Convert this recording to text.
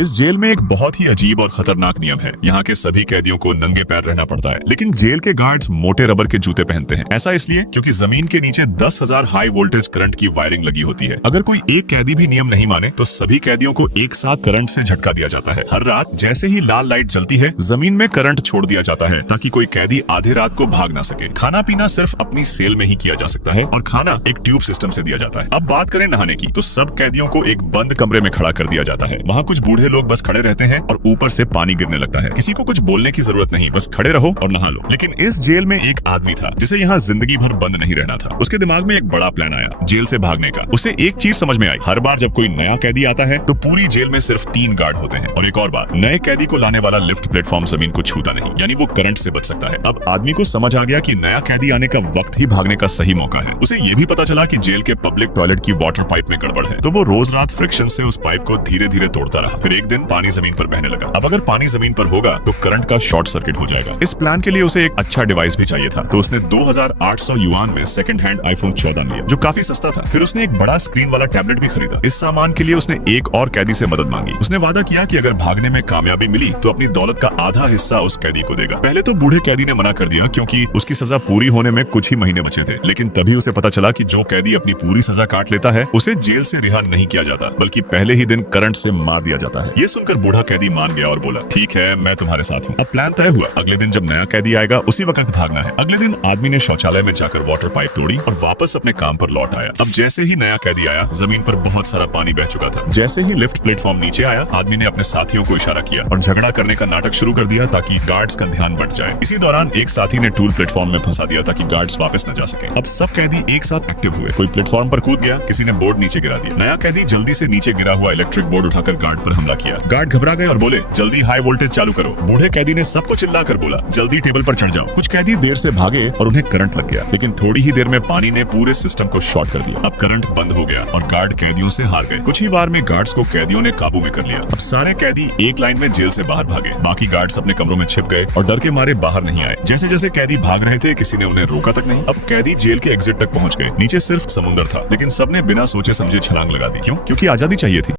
इस जेल में एक बहुत ही अजीब और खतरनाक नियम है। यहाँ के सभी कैदियों को नंगे पैर रहना पड़ता है, लेकिन जेल के गार्ड्स मोटे रबर के जूते पहनते हैं। ऐसा इसलिए क्योंकि जमीन के नीचे 10,000 हाई वोल्टेज करंट की वायरिंग लगी होती है। अगर कोई एक कैदी भी नियम नहीं माने तो सभी कैदियों को एक साथ करंट से झटका दिया जाता है। हर रात जैसे ही लाल लाइट जलती है, जमीन में करंट छोड़ दिया जाता है ताकि कोई कैदी आधे रात को भाग ना सके। खाना पीना सिर्फ अपनी सेल में ही किया जा सकता है और खाना एक ट्यूब सिस्टम से दिया जाता है। अब बात करें नहाने की, तो सब कैदियों को एक बंद कमरे में खड़ा कर दिया जाता है। वहाँ कुछ बूढ़े लोग बस खड़े रहते हैं और ऊपर से पानी गिरने लगता है। किसी को कुछ बोलने की जरूरत नहीं, बस खड़े रहो और नहा लो। लेकिन इस जेल में एक आदमी था जिसे यहाँ जिंदगी भर बंद नहीं रहना था। उसके दिमाग में एक बड़ा प्लान आया जेल से भागने का। उसे एक चीज समझ में आई, हर बार जब कोई नया कैदी आता है तो पूरी जेल में सिर्फ 3 गार्ड होते हैं। और एक और बात, नए कैदी को लाने वाला लिफ्ट प्लेटफॉर्म जमीन को छूता नहीं, यानी वो करंट से बच सकता है। अब आदमी को समझ आ गया कि नया कैदी आने का वक्त ही भागने का सही मौका है। उसे ये भी पता चला कि जेल के पब्लिक टॉयलेट की वाटर पाइप में गड़बड़ है, तो वो रोज रात फ्रिक्शन से उस पाइप को धीरे धीरे तोड़ता रहा। फिर एक दिन पानी जमीन पर बहने लगा। अब अगर पानी जमीन पर होगा तो करंट का शॉर्ट सर्किट हो जाएगा। इस प्लान के लिए उसे एक अच्छा डिवाइस भी चाहिए था, तो उसने 2800 युआन में सेकंड हैंड iPhone 14 लिया, जो काफी सस्ता था। फिर उसने एक बड़ा स्क्रीन वाला टैबलेट भी खरीदा। इस सामान के लिए उसने एक और कैदी से मदद मांगी। उसने वादा किया कि अगर भागने में कामयाबी मिली तो अपनी दौलत का आधा हिस्सा उस कैदी को देगा। पहले तो बूढ़े कैदी ने मना कर दिया क्योंकि उसकी सजा पूरी होने में कुछ ही महीने बचे थे, लेकिन तभी उसे पता चला कि जो कैदी अपनी पूरी सजा काट लेता है उसे जेल से रिहा नहीं किया जाता, बल्कि पहले ही दिन करंट से मार दिया जाता है। ये सुनकर बूढ़ा कैदी मान गया और बोला, ठीक है, मैं तुम्हारे साथ हूँ। अब प्लान तय हुआ। अगले दिन जब नया कैदी आएगा उसी वक्त भागना है। अगले दिन आदमी ने शौचालय में जाकर वाटर पाइप तोड़ी और वापस अपने काम पर लौट आया। अब जैसे ही नया कैदी आया, जमीन पर बहुत सारा पानी बह चुका था। जैसे ही लिफ्ट प्लेटफॉर्म नीचे आया, आदमी ने अपने साथियों को इशारा किया और झगड़ा करने का नाटक शुरू कर दिया ताकि गार्ड्स का ध्यान बट जाए। इसी दौरान एक साथी ने टूल प्लेटफॉर्म में फंसा दिया ताकि गार्ड्स वापस न जा सके। अब सब कैदी एक साथ एक्टिव हुए। कोई प्लेटफॉर्म पर कूद गया, किसी ने बोर्ड नीचे गिरा दिया। नया कैदी जल्दी से नीचे गिरा हुआ इलेक्ट्रिक बोर्ड उठाकर गार्ड पर हमला किया। गार्ड घबरा गए और बोले, जल्दी हाई वोल्टेज चालू करो। बूढ़े कैदी ने सबको चिल्लाकर बोला, जल्दी टेबल पर चढ़ जाओ। कुछ कैदी देर से भागे और उन्हें करंट लग गया, लेकिन थोड़ी ही देर में पानी ने पूरे सिस्टम को शॉर्ट कर दिया। अब करंट बंद हो गया और गार्ड कैदियों से हार गए। कुछ ही बार में गार्ड्स को कैदियों ने काबू में कर लिया। अब सारे कैदी एक लाइन में जेल से बाहर भागे। बाकी गार्ड्स अपने कमरों में छिप गए और डर के मारे बाहर नहीं आए। जैसे जैसे कैदी भाग रहे थे, किसी ने उन्हें रोका तक नहीं। अब कैदी जेल के एग्जिट तक पहुंच गए। नीचे सिर्फ समुद्र था, लेकिन सबने बिना सोचे समझे छलांग लगा दी। क्यों? क्योंकि आजादी चाहिए थी।